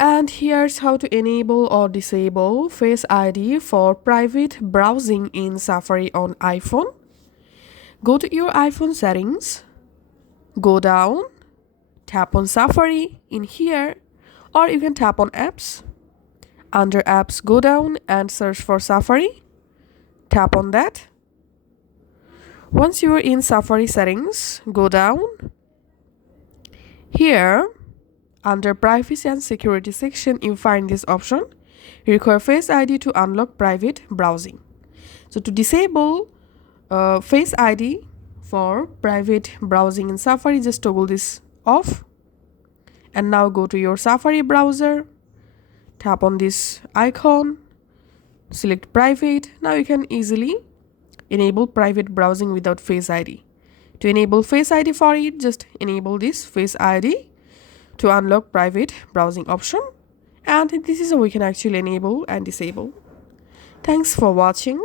And here's how to enable or disable Face ID for private browsing in Safari on iPhone. Go to your iPhone settings, go down, tap on Safari in here, or you can tap on apps. Under apps, go down and search for Safari. Tap on that. Once you are in Safari settings, go down. Here, under privacy and security section, you find this option. Require Face ID to unlock private browsing. So to disable Face ID for private browsing in Safari, just toggle this off. And now go to your Safari browser. Tap on this icon. Select private. Now you can easily enable private browsing without Face ID. To enable Face ID for it, just enable this Face ID to unlock private browsing option. And this is how we can actually enable and disable. Thanks for watching.